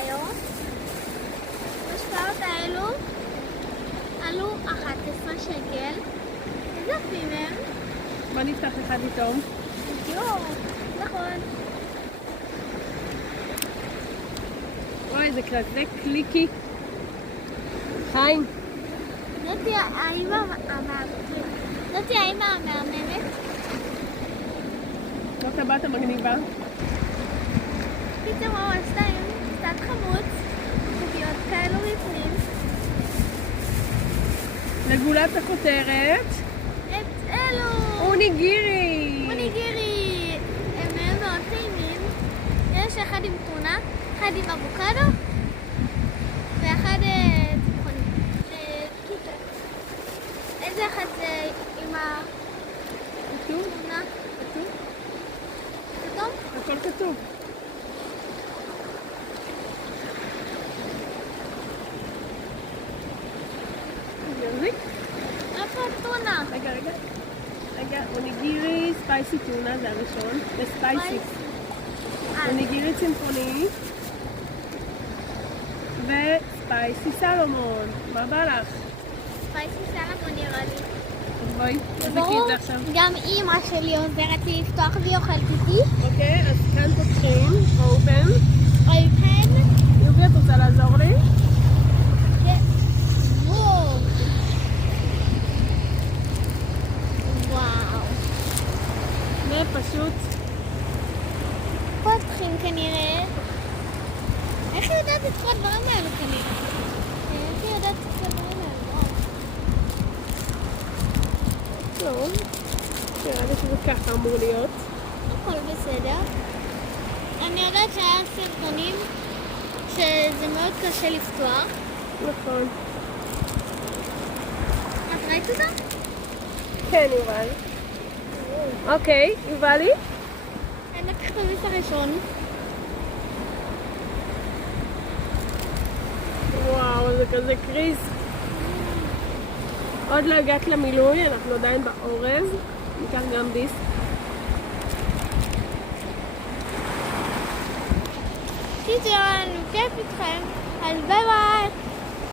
היום. המשקאות האלו עלו 11 שקל. איזה יפים הם? בוא נפתח אחד איתו. בדיוק, נכון. אוי, זה כזה קליקי. חיים. זאתי האמא המהממת. זאת הבת המגניבה. פתאום הוא עשתה עם קצת חמוץ, קוביות כאלו בפנים. לגולת הכותרת. את אלו! אוניגירי! אוניגירי! הם מאוד טעימים. יש אחד עם טונה, אחד עם אבוקדו, ואחד צמחוני. איזה אחד זה עם כתוב? הטונה? כתוב? כתוב? הכל כתוב. יחזיק? איפה הטונה? רגע, אוניגירי ספייסי טונה, זה הראשון. זה ספייסי. אוניגירי צמחוני. וספייסי סלומון. מה בא לך? ספייסי סלמון נראה לי. בואי, תזכי את ברור, זה עכשיו. גם אמא שלי עוזרת לי לפתוח והיא אוכלת איתי. אוקיי, אז כאן פותחים. אופן. אויפן. יובי, את רוצה לעזור לי? וואו. ופשוט פותחים כנראה. איך היא יודעת את כל הדברים האלו כנראה? איך היא יודעת את כל הדברים האלו? לא. נראה לי שזה ככה אמור להיות. הכל בסדר. אני יודעת שהיה סרטונים שזה מאוד קשה לפתוח. נכון. את ראית אותם? כן, יובל. אוקיי, יובלי? אני לקחת את המיס הראשון. וואו, זה כזה קריספ. עוד לא הגעת למילוי, אנחנו עדיין באורז. ניקח גם ביס. קיצור, אני כיף איתכם. אז ביי ביי.